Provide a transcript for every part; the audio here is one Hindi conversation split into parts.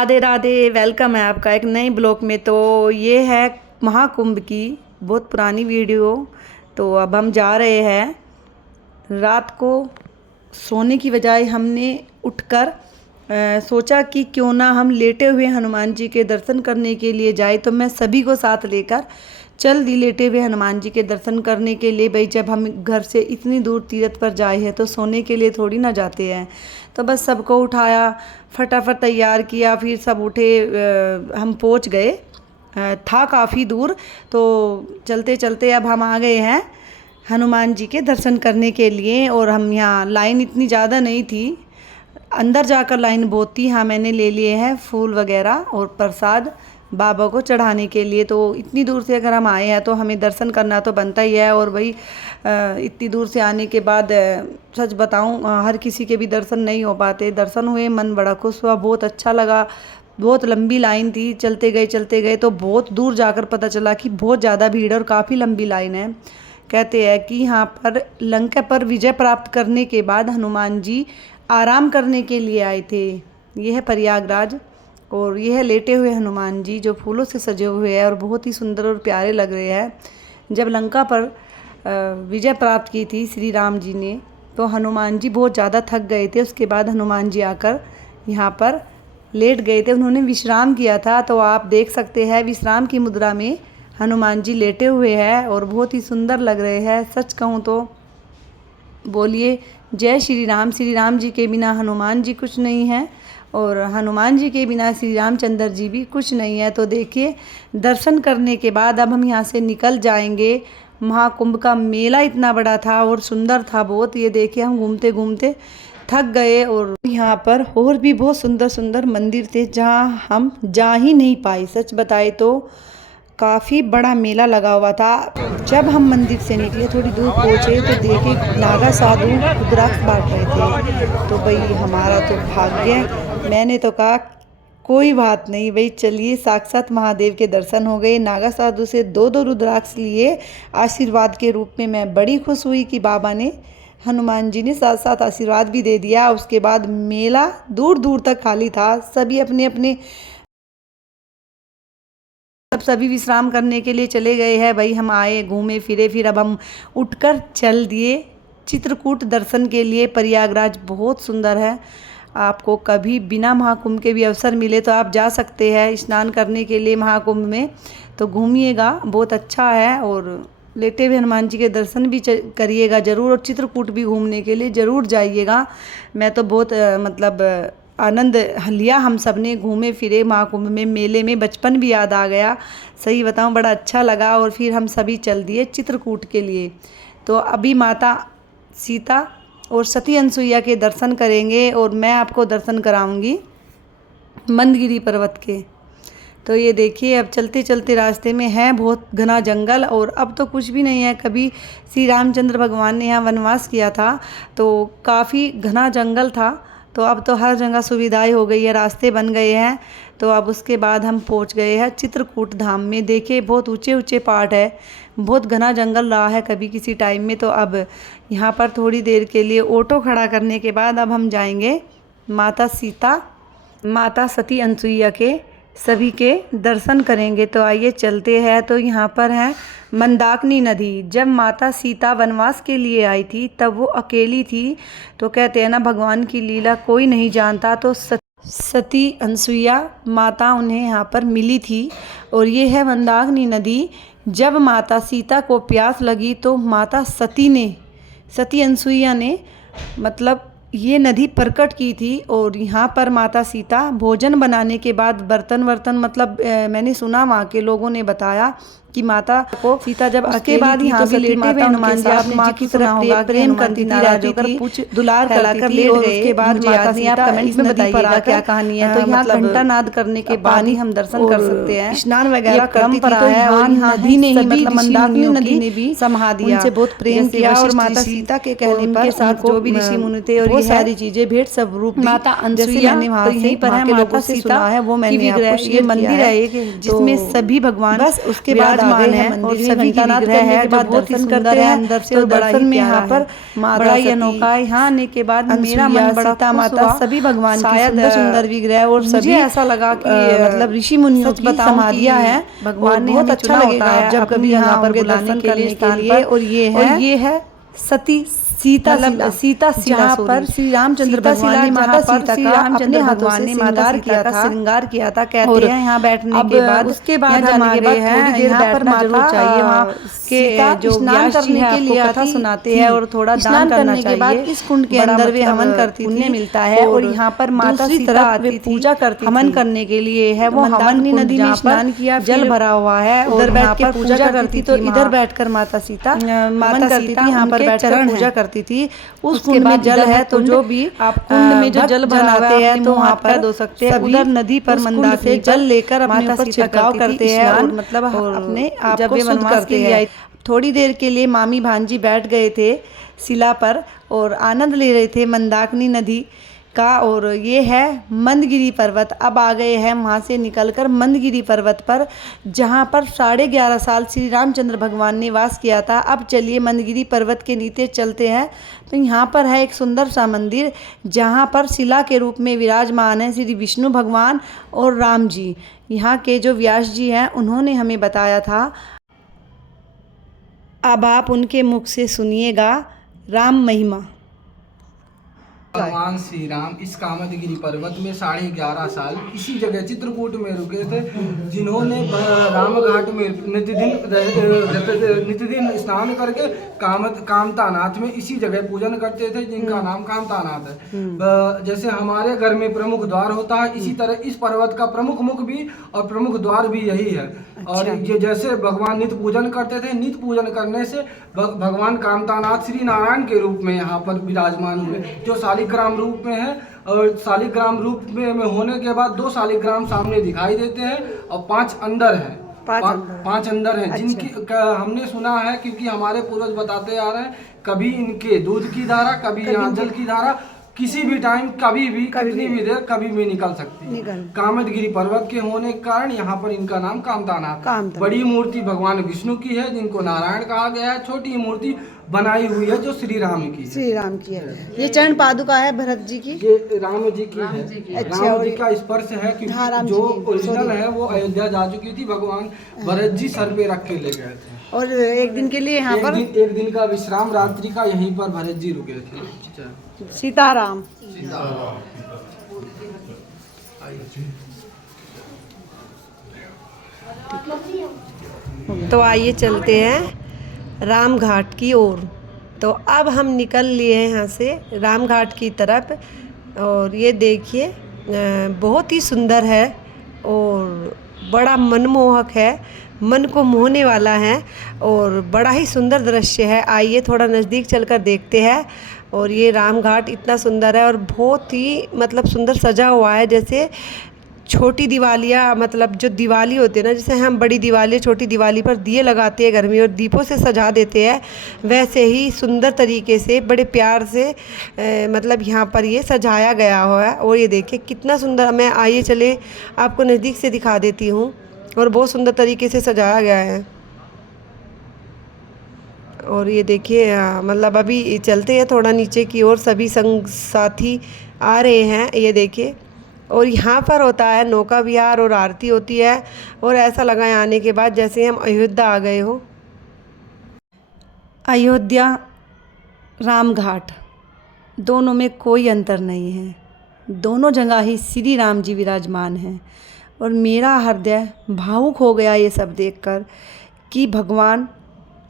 राधे राधे। वेलकम है आपका एक नए ब्लॉग में। तो ये है महाकुंभ की बहुत पुरानी वीडियो। तो अब हम जा रहे हैं। रात को सोने की बजाय हमने उठकर सोचा कि क्यों ना हम लेटे हुए हनुमान जी के दर्शन करने के लिए जाए। तो मैं सभी को साथ लेकर चल दी लेटे हुए हनुमान जी के दर्शन करने के लिए। भाई जब हम घर से इतनी दूर तीर्थ पर जाए हैं तो सोने के लिए थोड़ी ना जाते हैं। तो बस सबको उठाया, फटाफट तैयार किया, फिर सब उठे। हम पहुंच गए। था काफ़ी दूर। तो चलते चलते अब हम आ गए हैं हनुमान जी के दर्शन करने के लिए। और हम यहाँ लाइन इतनी ज़्यादा नहीं थी, अंदर जाकर लाइन बहुत थी। हाँ, मैंने ले लिए हैं फूल वगैरह और प्रसाद बाबा को चढ़ाने के लिए। तो इतनी दूर से अगर हम आए हैं तो हमें दर्शन करना तो बनता ही है। और भाई इतनी दूर से आने के बाद सच बताऊं, हर किसी के भी दर्शन नहीं हो पाते। दर्शन हुए, मन बड़ा खुश हुआ, बहुत अच्छा लगा। बहुत लंबी लाइन थी, चलते गए तो बहुत दूर जाकर पता चला कि बहुत ज़्यादा भीड़ और काफ़ी लंबी लाइन है। कहते हैं कि यहाँ पर लंका पर विजय प्राप्त करने के बाद हनुमान जी आराम करने के लिए आए थे। यह है प्रयागराज और यह है लेटे हुए हनुमान जी जो फूलों से सजे हुए हैं और बहुत ही सुंदर और प्यारे लग रहे हैं। जब लंका पर विजय प्राप्त की थी श्री राम जी ने, तो हनुमान जी बहुत ज़्यादा थक गए थे। उसके बाद हनुमान जी आकर यहाँ पर लेट गए थे, उन्होंने विश्राम किया था। तो आप देख सकते हैं विश्राम की मुद्रा में हनुमान जी लेटे हुए हैं और बहुत ही सुंदर लग रहे हैं। सच कहूँ तो बोलिए जय श्री राम। श्री राम जी के बिना हनुमान जी कुछ नहीं है और हनुमान जी के बिना श्री रामचंद्र जी भी कुछ नहीं है। तो देखिए, दर्शन करने के बाद अब हम यहाँ से निकल जाएंगे। महाकुंभ का मेला इतना बड़ा था और सुंदर था बहुत। ये देखिए, हम घूमते घूमते थक गए। और यहाँ पर और भी बहुत सुंदर सुंदर मंदिर थे जहाँ हम जा ही नहीं पाए। सच बताए तो काफ़ी बड़ा मेला लगा हुआ था। जब हम मंदिर से निकले, थोड़ी दूर पहुँचे तो देखे नागा साधु रुद्राक्ष बांट रहे थे। तो भाई हमारा तो भाग्य। मैंने तो कहा कोई बात नहीं भाई, चलिए साक्षात महादेव के दर्शन हो गए। नागा साधु से दो रुद्राक्ष लिए आशीर्वाद के रूप में। मैं बड़ी खुश हुई कि बाबा ने, हनुमान जी ने साथ साथ आशीर्वाद भी दे दिया। उसके बाद मेला दूर दूर तक खाली था। सभी अपने अपने सभी विश्राम करने के लिए चले गए हैं। भाई हम आए, घूमे फिरे, फिर अब हम उठकर चल दिए चित्रकूट दर्शन के लिए। प्रयागराज बहुत सुंदर है। आपको कभी बिना महाकुंभ के भी अवसर मिले तो आप जा सकते हैं स्नान करने के लिए महाकुंभ में। तो घूमिएगा, बहुत अच्छा है। और लेटे हुए हनुमान जी के दर्शन भी करिएगा ज़रूर और चित्रकूट भी घूमने के लिए ज़रूर जाइएगा। मैं तो बहुत आनंद लिया। हम सब ने घूमे फिरे महाकुंभ में, मेले में, बचपन भी याद आ गया। सही बताऊं, बड़ा अच्छा लगा। और फिर हम सभी चल दिए चित्रकूट के लिए। तो अभी माता सीता और सती अनसुईया के दर्शन करेंगे और मैं आपको दर्शन कराऊंगी मंदगिरी पर्वत के। तो ये देखिए, अब चलते चलते रास्ते में है बहुत घना जंगल और अब तो कुछ भी नहीं है। कभी श्री रामचंद्र भगवान ने यहाँ वनवास किया था तो काफ़ी घना जंगल था। तो अब तो हर जगह सुविधाएं हो गई है, रास्ते बन गए हैं। तो अब उसके बाद हम पहुंच गए हैं चित्रकूट धाम में। देखिए, बहुत ऊंचे ऊंचे पहाड़ है, बहुत घना जंगल रहा है कभी किसी टाइम में। तो अब यहाँ पर थोड़ी देर के लिए ऑटो खड़ा करने के बाद अब हम जाएंगे माता सीता, माता सती अनसुईया के सभी के दर्शन करेंगे। तो आइए चलते हैं। तो यहाँ पर है मंदाकिनी नदी। जब माता सीता वनवास के लिए आई थी तब वो अकेली थी। तो कहते हैं ना, भगवान की लीला कोई नहीं जानता। तो सती अनसुईया माता उन्हें यहाँ पर मिली थी और ये है मंदाकिनी नदी। जब माता सीता को प्यास लगी तो माता सती अनसुईया ने मतलब ये नदी प्रकट की थी। और यहाँ पर माता सीता भोजन बनाने के बाद बर्तन मैंने सुना वहाँ के लोगों ने बताया कि माता को सीता जब उसके बाद यहाँ से लेटे हुए हनुमान जी आपने माँ की तरह प्रेम करती थी, राजी थी, पूछ दुलार कराकर लेट गए। उसके बाद माता सीता कमेंट में बताइएगा क्या कहानी है। तो यहाँ घंटा नाद करने के बाद ही हम दर्शन कर सकते हैं। स्नान वगैरह परंपरा है और यहाँ नदी ने ही मतलब मंदाकिनी नदी ने भी समा दिया, उनसे बहुत प्रेम किया। और माता सीता के कहने पर साथ जो भी ऋषि मुनि थे और ये सारी चीजें भेंट स्वरूप माता अनसुईया ने वहाँ यहीं पर है माता सीता है वो मैंने आपको ये मंदिर है जिसमें सभी भगवान बस उसके बाद विराजमान है और सभी की विग्रह है जो बहुत ही सुंदर है अंदर से और दर्शन में यहाँ पर बड़ा ही अनोखा है। यहाँ आने के बाद मेरा मन बड़ा सीता माता सभी भगवान की सुंदर सुंदर विग्रह और सभी ऐसा लगा कि मतलब ऋषि मुनियों की समाधियां हैं भगवान ने बहुत अच्छा लगेगा आप जब कभी यहाँ पर दर्शन करने के लिए। और ये है सती सीता जहाँ पर श्री रामचंद्र भगवान ने माता सीता का अपने हाथों से श्रृंगार किया था। कहते हैं यहाँ बैठने के बाद उसके बाद हम आ गए हैं थोड़ी देर बैठना जरूर चाहिए वहाँ के जो स्नान करने के लिए कथा सुनाते हैं और थोड़ा दान करना चाहिए। इस कुंड के अंदर वे हवन करती पुण्य मिलता है और यहाँ पर माता सीता आती पूजा करती हवन करने के लिए है वो हवन नदी में स्नान किया जल भरा हुआ है उधर बैठ के पूजा करती तो इधर बैठकर माता सीता करती थी यहाँ पर बैठकर पूजा करती थी। उस कुंड में जल है तो जो भी आप कुंड में जो जल बनाते हैं तो वहाँ पर धो सकते हैं। उधर नदी पर मंदार से जल लेकर अपने ऊपर छिड़काव करते हैं और मतलब अपने आप को शुद्ध करते हैं। थोड़ी देर के लिए मामी भांजी बैठ गए थे शिला पर और आनंद ले रहे थे मंदाकिनी नदी का। और ये है मंदगिरी पर्वत। अब आ गए हैं वहाँ से निकलकर मंदगिरी पर्वत पर जहाँ पर 11.5 साल श्री रामचंद्र भगवान ने वास किया था। अब चलिए मंदगिरी पर्वत के नीचे चलते हैं। तो यहाँ पर है एक सुंदर सा मंदिर जहाँ पर शिला के रूप में विराजमान है श्री विष्णु भगवान और राम जी। यहाँ के जो व्यास जी हैं उन्होंने हमें बताया था। अब आप उनके मुख से सुनिएगा राम महिमा। भगवान श्री राम इस कामदगिरी पर्वत में 11.5 साल इसी जगह चित्रकूट में रुके थे, जिन्होंने राम घाट में नित्यदिन स्नान करके कामतानाथ में इसी जगह पूजन करते थे, जिनका नाम कामतानाथ है। जैसे हमारे घर में प्रमुख द्वार होता है, इसी तरह इस पर्वत का प्रमुख मुख भी और प्रमुख द्वार भी यही है। और ये जैसे भगवान नित्य पूजन करते थे, नित्य पूजन करने से भगवान कामतानाथ श्री नारायण के रूप में यहाँ पर विराजमान हुए, जो शालिग्राम रूप में है। और शालिग्राम रूप में होने के बाद 2 शालिग्राम सामने दिखाई देते हैं और 5 अंदर हैं। 5 अंदर हैं। अच्छा। जिनकी हमने सुना है क्योंकि हमारे पूर्वज बताते आ रहे हैं, कभी इनके दूध की धारा, कभी यहाँ जल की धारा किसी भी टाइम कभी भी कितनी भी देर कभी भी निकल सकती है। कामदगिरी पर्वत के होने के कारण यहाँ पर इनका नाम कामतानाथ। बड़ी मूर्ति भगवान विष्णु की है, जिनको नारायण कहा गया है। छोटी मूर्ति बनाई हुई है जो श्री राम की है। ये चरण पादुका है भरत जी की, ये राम जी की है। अच्छा, राम जी का स्पर्श है क्योंकि जो ओरिजिनल है वो अयोध्या जा चुकी थी, भगवान भरत जी सर पे रख के ले गए थे और एक दिन के लिए यहाँ पर एक दिन का विश्राम रात्रि का यहीं पर भरत जी रुके थे। सीताराम। तो आइए चलते हैं राम घाट की ओर। तो अब हम निकल लिए हैं यहाँ से राम घाट की तरफ। और ये देखिए बहुत ही सुंदर है और बड़ा मनमोहक है, मन को मोहने वाला है और बड़ा ही सुंदर दृश्य है। आइए थोड़ा नज़दीक चलकर देखते हैं। और ये राम घाट इतना सुंदर है और बहुत ही मतलब सुंदर सजा हुआ है, जैसे छोटी दिवालियाँ, मतलब जो दिवाली होती है ना, जैसे हम बड़ी दिवाली छोटी दिवाली पर दिए लगाते हैं घर में और दीपों से सजा देते हैं, वैसे ही सुंदर तरीके से बड़े प्यार से मतलब यहाँ पर ये सजाया गया हुआ है। और ये देखिए कितना सुंदर, मैं आइए चले आपको नज़दीक से दिखा देती हूँ। और बहुत सुंदर तरीके से सजाया गया है। और ये देखिए मतलब अभी चलते हैं थोड़ा नीचे की ओर, सभी संग साथी आ रहे हैं, ये देखिए। और यहाँ पर होता है नौका विहार और आरती होती है। और ऐसा लगा है आने के बाद जैसे हम अयोध्या आ गए हो। अयोध्या राम घाट दोनों में कोई अंतर नहीं है, दोनों जगह ही श्री राम जी विराजमान हैं। और मेरा हृदय भावुक हो गया ये सब देखकर कि भगवान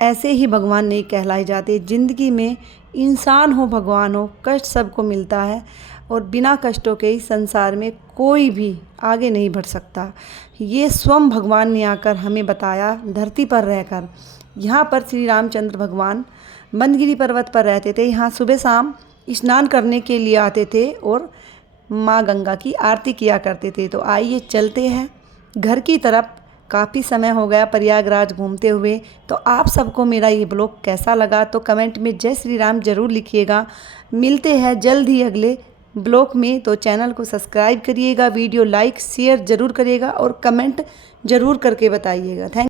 ऐसे ही भगवान नहीं कहलाए जाते। ज़िंदगी में इंसान हो भगवान हो, कष्ट सबको मिलता है और बिना कष्टों के इस संसार में कोई भी आगे नहीं बढ़ सकता। ये स्वयं भगवान ने आकर हमें बताया धरती पर रहकर। यहाँ पर श्री रामचंद्र भगवान मंदगिरी पर्वत पर रहते थे। यहाँ सुबह शाम स्नान करने के लिए आते थे और माँ गंगा की आरती किया करते थे। तो आइए चलते हैं घर की तरफ। काफ़ी समय हो गया प्रयागराज घूमते हुए। तो आप सबको मेरा ये ब्लॉग कैसा लगा तो कमेंट में जय श्री राम ज़रूर लिखिएगा। मिलते हैं जल्द ही अगले ब्लॉग में। तो चैनल को सब्सक्राइब करिएगा, वीडियो लाइक शेयर ज़रूर करिएगा और कमेंट ज़रूर करके बताइएगा। थैंक